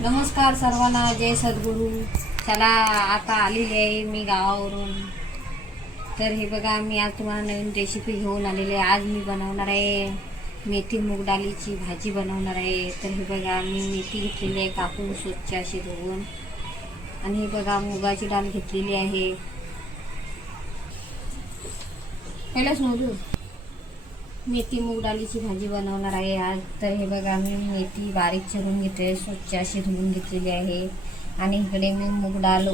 नमस्कार सर्वांना जय सद्गुरू. चला आता आलेली आहे मी गावावरून. तर हे बघा मी आज तुम्हाला नवीन रेसिपी घेऊन आलेली आहे. आज मी बनवणार आहे मेथी मूग डालीची भाजी बनवणार आहे. तर हे बघा मी मेथी घेतलेली आहे कापून स्वच्छ अशी धुवून. आणि हे बघा मुगाची डाळ घेतलेली आहे. पहिलाच मोजू. मेथी मूग डाळीची भाजी बनवणार आहे आज. तर हे बघा मी मेथी बारीक चिरून घेते स्वच्छ अशी धुवून घेतलेली आहे. आणि इकडे मी मूग डाळ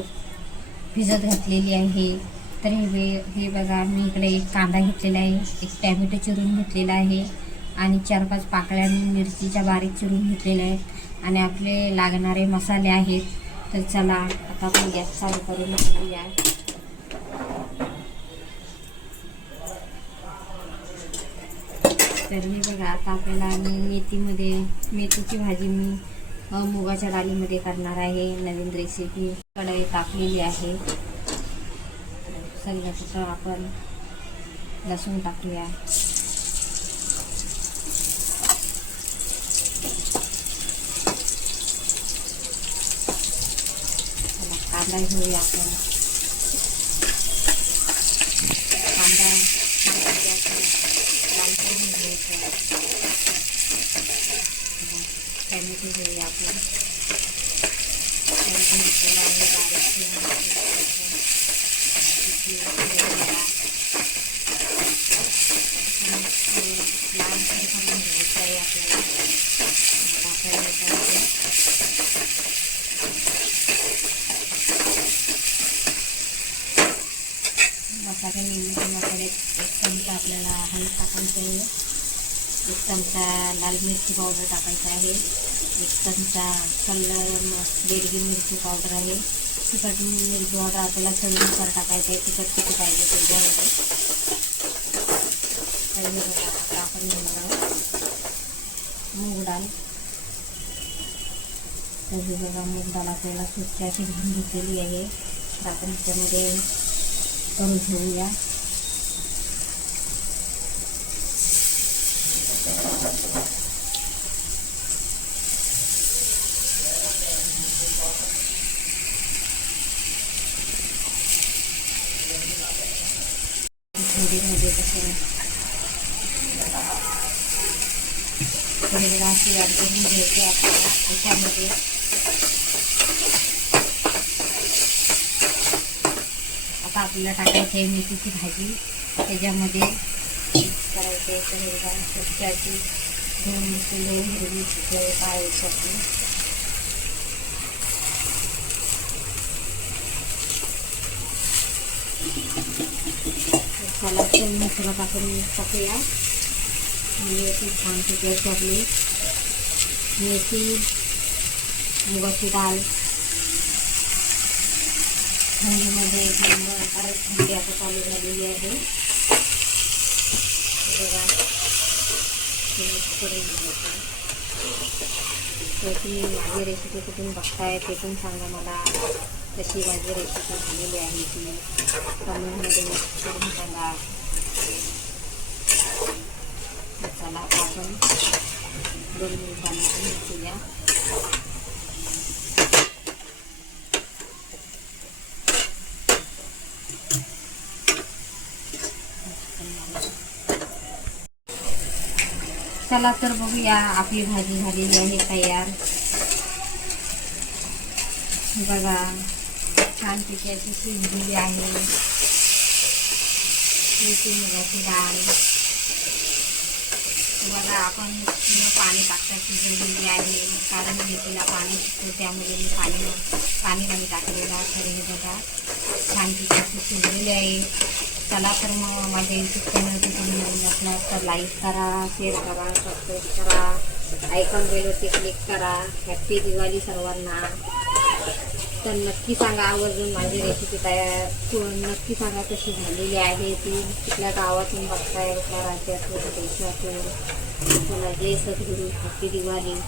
भिजत घातलेली आहे. तर हे हे बघा मी इकडे एक कांदा घेतलेला आहे एक टॅमॅटो चिरून घेतलेला आहे. आणि चार पाच पाकळ्या मी मिरचीच्या बारीक चिरून घेतलेल्या आहेत. आणि आपले लागणारे मसाले आहेत. तर चला आता आपण गॅस चालू करून घेऊया तर हे बघा आता आपल्याला मी मेथीमध्ये मेथीची भाजी मी मुगाच्या डाळीमध्ये करणार आहे. नवीन रेसिपी कढई टाकलेली आहे. सगळ्याचं आपण लसूण टाकूया. कांदा घेऊया आपण कांदा मस्त असं लाल करून घ्यायचं टॅमॅटो घेऊया आपण टॅमॅटो घेतलेला आहे बारीक चिरून घेतलेला आहे. तिथे घेऊया. आपण थोडं लालसर करून घ्यायचं आहे आपल्याला आता आपल्याला त्यामध्ये मसाले नेहमीचे मसाले एक चमचा आपल्याला हळद टाकायचं आहे एक चमचा लाल मिरची पावडर टाकायचा आहे. एक चमचा कलर बेडगी मिरची पावडर आहे. तिखट मिरची पावडर आपल्याला चवीनुसार टाकायचं आहे. तिखट किती पाहिजे त्याच्यामध्ये आपण घेणार मूग डाळ. तर हे बघा मूग डाळ आपल्याला स्वच्छ अशी घेऊन घेतलेली आहे. तर आपण त्याच्यामध्ये करून घेऊया थोडीमध्ये कसं थोडी अशी घ्यायची आपल्याला त्याच्यामध्ये आता आपल्याला टाकायची आहे मेथीची भाजी. त्याच्यामध्ये करायची आहे तर हे बघा स्वच्छाची दोन किलो हिरवी पाहायसाठी त्याला तो मसाला टाकून टाकूया मेथी छान पिकायची आपली मेथी मुगाची डाळ थंडीमध्ये एक नंबर परत थंडी आता चालू झालेली आहे हे बघा करून घ्यायचं. तर तुम्ही माझी रेसिपी कुठून बघताय ते पण सांगा मला कशी माझी रेसिपी झालेली आहे ती कमेंटमध्ये नक्की करून सांगा तर चला आपण दोन मिनिटांनी घेऊया चला तर बघूया आपली भाजी झालेली आहे तयार. बघा छान पिके अशी शिजलेली आहे. मुगाची डाळ. बघा आपण पाणी टाकता शिजवलेली आहे कारण मेथीला पाणी शिकतो त्यामुळे मी पाणी पाणी नाही टाकलेलं तर हे बघा छान पिके अशी शिजलेली आहे. चला तर मग माझ्या यूट्यूब चॅनलचे तुम्ही नवीन असणार तर लाईक करा शेअर करा सबस्क्राईब करा. आयकॉन बेलवरती क्लिक करा. हॅप्पी दिवाळी सर्वांना. तर नक्की सांगा आवर्जून माझी रेसिपी तयार नक्की सांगा कशी झालेली आहे ती. कुठल्या गावातून बघताय कुठल्या राज्यातून देशातून. चला जय सद्गुरू. हॅप्पी दिवाळी